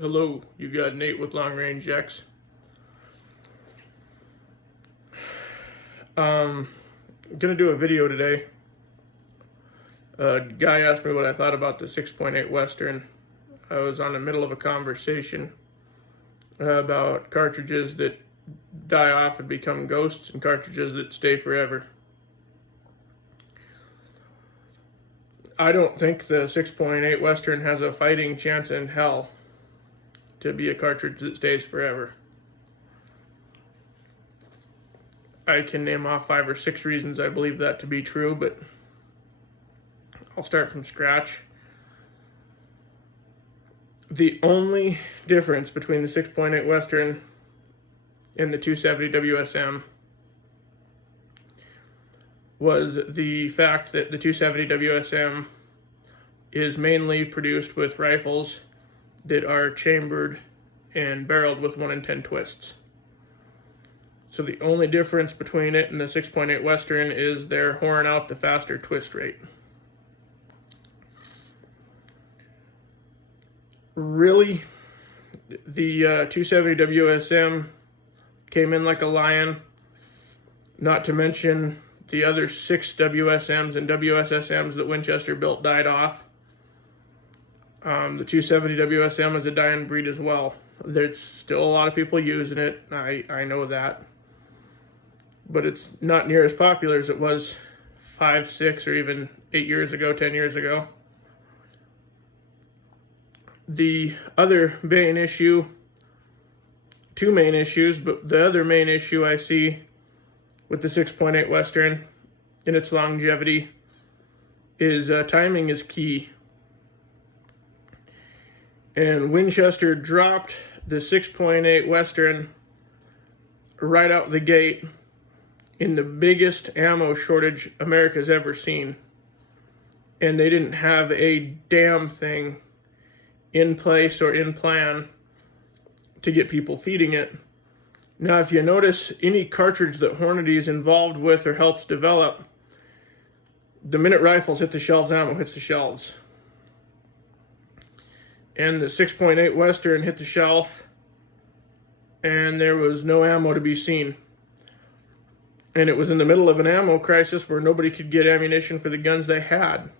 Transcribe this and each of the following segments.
Hello, you got Nate with Long Range X. I'm gonna do a video today. A guy asked me what I thought about the 6.8 Western. I was on the middle of a conversation about cartridges that die off and become ghosts and cartridges that stay forever. I don't think the 6.8 Western has a fighting chance in hell to be a cartridge that stays forever. I can name off 5 or 6 reasons I believe that to be true, but I'll start from scratch. The only difference between the 6.8 Western and the 270 WSM was the fact that the 270 WSM is mainly produced with rifles that are chambered and barreled with 1 in 10 twists. So the only difference between it and the 6.8 Western is they're whoring out the faster twist rate. Really, the 270 WSM came in like a lion, not to mention the other 6 WSMs and WSSMs that Winchester built died off. The 270 WSM is a dying breed as well. There's still a lot of people using it, I know that. But it's not near as popular as it was 5, 6, or even 8 years ago, 10 years ago. The other main issue, 2 main issues, but the other main issue I see with the 6.8 Western and its longevity is timing is key. And Winchester dropped the 6.8 Western right out the gate in the biggest ammo shortage America's ever seen. And they didn't have a damn thing in place or in plan to get people feeding it. Now, if you notice, any cartridge that Hornady is involved with or helps develop, the minute rifles hit the shelves, ammo hits the shelves. And the 6.8 Western hit the shelf, and there was no ammo to be seen. And it was in the middle of an ammo crisis where nobody could get ammunition for the guns they had.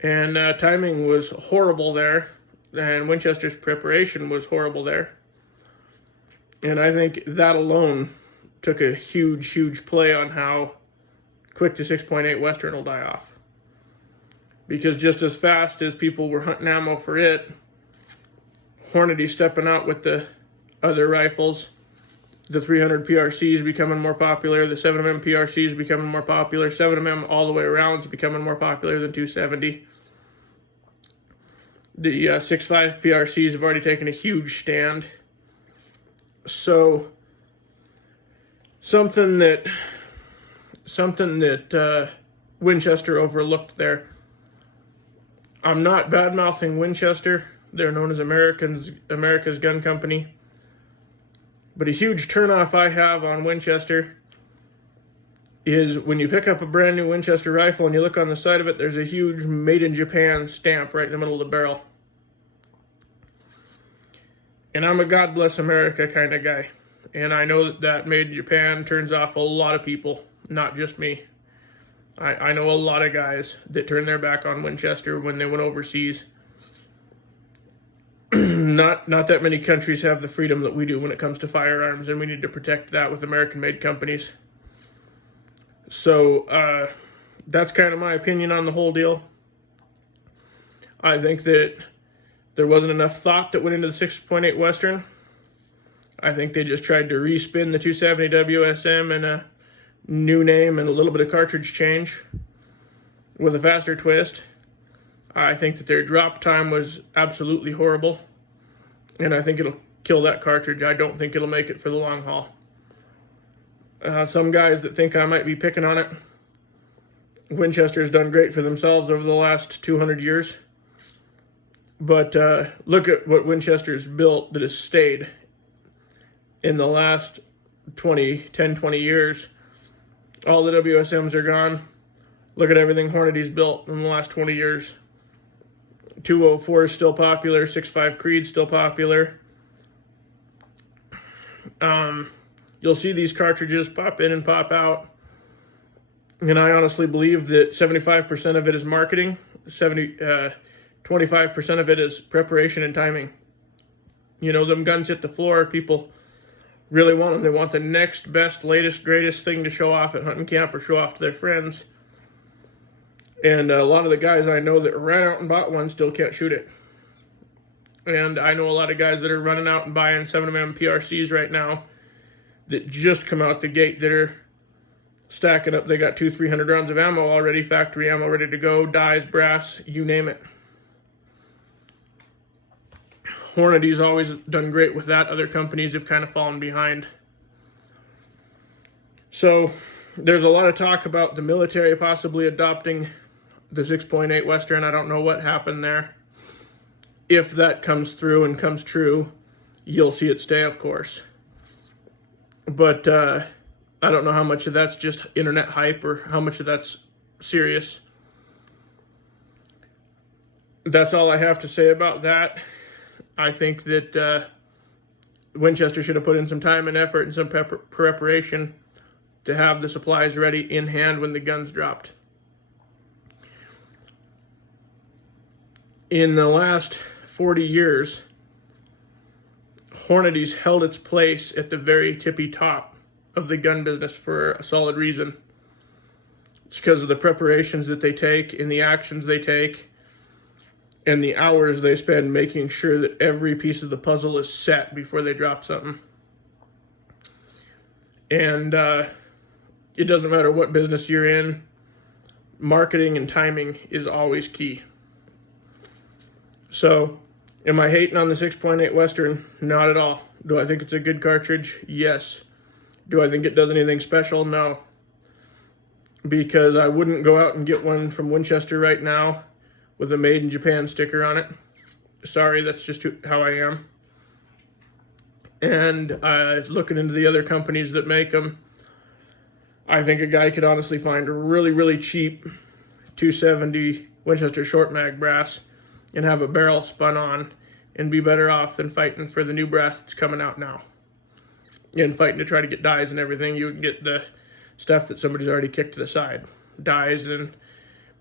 And timing was horrible there, and Winchester's preparation was horrible there. And I think that alone took a huge, huge play on how quick the 6.8 Western will die off. Because just as fast as people were hunting ammo for it, Hornady stepping out with the other rifles, the 300 PRCs becoming more popular, the 7mm PRCs becoming more popular, 7mm all the way around is becoming more popular than 270. The 6.5 PRCs have already taken a huge stand. So something that Winchester overlooked there. I'm not bad-mouthing Winchester. They're known as America's gun company. But a huge turnoff I have on Winchester is when you pick up a brand new Winchester rifle and you look on the side of it, there's a huge Made in Japan stamp right in the middle of the barrel. And I'm a God bless America kind of guy. And I know that Made in Japan turns off a lot of people, not just me. I know a lot of guys that turned their back on Winchester when they went overseas. Not that many countries have the freedom that we do when it comes to firearms, and we need to protect that with American-made companies. So that's kind of my opinion on the whole deal. I think that there wasn't enough thought that went into the 6.8 Western. I think they just tried to respin the 270 WSM in a new name and a little bit of cartridge change with a faster twist. I think that their drop time was absolutely horrible, and I think it'll kill that cartridge. I don't think it'll make it for the long haul. Some guys that think I might be picking on it, Winchester's done great for themselves over the last 200 years. But look at what Winchester's built that has stayed in the last 10, 20 years. All the WSMs are gone. Look at everything Hornady's built in the last 20 years. 204 is still popular. 6.5 Creed still popular. You'll see these cartridges pop in and pop out. And I honestly believe that 75% of it is marketing. 25% of it is preparation and timing. You know, them guns hit the floor. People really want them. They want the next best, latest, greatest thing to show off at hunting camp or show off to their friends. And a lot of the guys I know that ran out and bought one still can't shoot it. And I know a lot of guys that are running out and buying 7mm PRCs right now that just come out the gate that are stacking up. They got 200-300 rounds of ammo already, factory ammo ready to go, dies, brass, you name it. Hornady's always done great with that. Other companies have kind of fallen behind. So there's a lot of talk about the military possibly adopting the 6.8 Western. I don't know what happened there. If that comes through and comes true, you'll see it stay, of course. But I don't know how much of that's just internet hype or how much of that's serious. That's all I have to say about that. I think that Winchester should have put in some time and effort and some preparation to have the supplies ready in hand when the guns dropped. In the last 40 years, Hornady's held its place at the very tippy top of the gun business for a solid reason. It's because of the preparations that they take and the actions they take and the hours they spend making sure that every piece of the puzzle is set before they drop something. And it doesn't matter what business you're in, marketing and timing is always key. So, am I hating on the 6.8 Western? Not at all. Do I think it's a good cartridge? Yes. Do I think it does anything special? No. Because I wouldn't go out and get one from Winchester right now with a Made in Japan sticker on it. Sorry, that's just how I am. And looking into the other companies that make them, I think a guy could honestly find a really, really cheap 270 Winchester short mag brass and have a barrel spun on and be better off than fighting for the new brass that's coming out now. And fighting to try to get dies and everything, you can get the stuff that somebody's already kicked to the side. Dies and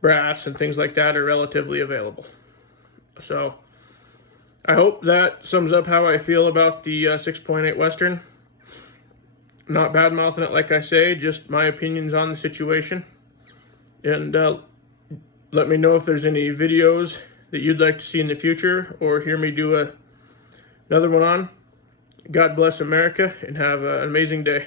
brass and things like that are relatively available. So I hope that sums up how I feel about the 6.8 Western. Not bad mouthing it, like I say, just my opinions on the situation. And let me know if there's any videos that you'd like to see in the future or hear me do another one on. God bless America and have an amazing day.